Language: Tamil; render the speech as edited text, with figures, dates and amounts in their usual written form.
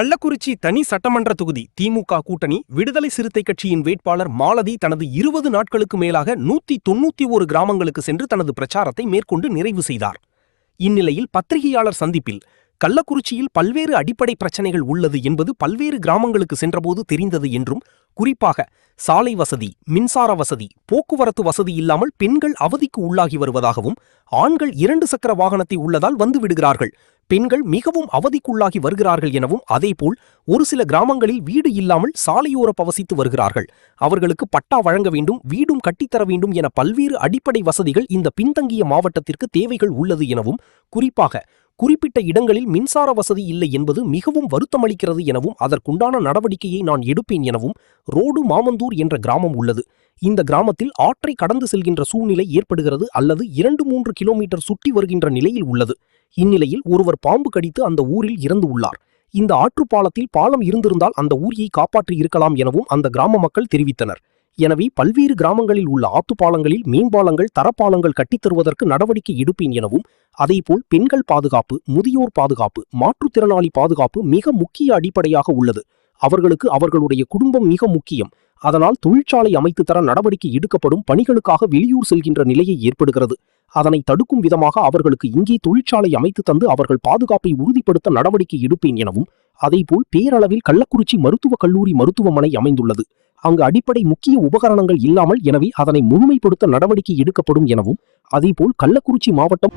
கள்ளக்குறிச்சி தனி சட்டமன்ற தொகுதி திமுக கூட்டணி விடுதலை சிறுத்தை கட்சியின் வேட்பாளர் மாலதி தனது 20 நாட்களுக்கு மேலாக 191 கிராமங்களுக்கு சென்று தனது பிரச்சாரத்தை மேற்கொண்டு நிறைவு செய்தார். இந்நிலையில் பத்திரிகையாளர் சந்திப்பில் கள்ளக்குறிச்சியில் பல்வேறு அடிப்படை பிரச்சனைகள் உள்ளது என்பது பல்வேறு கிராமங்களுக்கு சென்றபோது தெரிந்தது என்றும், குறிப்பாக சாலை வசதி, மின்சார வசதி, போக்குவரத்து வசதி இல்லாமல் பெண்கள் அவதிக்கு உள்ளாகி வருவதாகவும், ஆண்கள் 2 சக்கர வாகனத்தை உள்ளதால் வந்து விடுகிறார்கள், பெண்கள் மிகவும் அவதிக்குள்ளாகி வருகிறார்கள் எனவும், அதேபோல் ஒரு சில கிராமங்களில் வீடு இல்லாமல் சாலையோர வசித்து வருகிறார்கள், அவர்களுக்கு பட்டா வழங்க வேண்டும், வீடும் கட்டித்தர வேண்டும் என பல்வேறு அடிப்படை வசதிகள் இந்த பின்தங்கிய மாவட்டத்திற்கு தேவைகள் உள்ளது எனவும், குறிப்பாக குறிப்பிட்ட இடங்களில் மின்சார வசதி இல்லை என்பது மிகவும் வருத்தமளிக்கிறது எனவும், அதற்குண்டான நடவடிக்கையை நான் எடுப்பேன் எனவும், ரோடு மாமந்தூர் என்ற கிராமம் உள்ளது. இந்த கிராமத்தில் ஆற்றை கடந்து செல்கின்ற சூழ்நிலை ஏற்படுகிறது அல்லது 2-3 கிலோமீட்டர் சுற்றி வருகின்ற நிலையில் உள்ளது. இந்நிலையில் ஒருவர் பாம்பு கடித்து அந்த ஊரில் இறந்து உள்ளார். இந்த ஆற்றுப்பாலத்தில் பாலம் இருந்திருந்தால் அந்த ஊரியை காப்பாற்றி இருக்கலாம் எனவும் அந்த கிராம மக்கள் தெரிவித்தனர். எனவே பல்வேறு கிராமங்களில் உள்ள ஆத்துப்பாலங்களில் மேம்பாலங்கள், தரப்பாலங்கள் கட்டித்தருவதற்கு நடவடிக்கை எடுப்பேன் எனவும், அதேபோல் பெண்கள் பாதுகாப்பு, முதியோர் பாதுகாப்பு, மாற்றுத்திறனாளி பாதுகாப்பு மிக முக்கிய அடிப்படையாக உள்ளது. அவர்களுக்கு அவர்களுடைய குடும்பம் மிக முக்கியம். அதனால் தொழிற்சாலை அமைத்து தர நடவடிக்கை எடுக்கப்படும். பணிகளுக்காக வெளியூர் செல்கின்ற நிலையை ஏற்படுகிறது. அதனை தடுக்கும் விதமாக அவர்களுக்கு இங்கே தொழிற்சாலை அமைத்து தந்து அவர்கள் பாதுகாப்பை உறுதிப்படுத்த நடவடிக்கை எடுப்பேன் எனவும், அதேபோல் பேரளவில் கள்ளக்குறிச்சி மருத்துவக் கல்லூரி மருத்துவமனை அமைந்துள்ளது. அங்கு அடிப்படை முக்கிய உபகரணங்கள் இல்லாமல், எனவே அதனை முழுமைப்படுத்த நடவடிக்கை எடுக்கப்படும் எனவும், அதேபோல் கள்ளக்குறிச்சி மாவட்டம்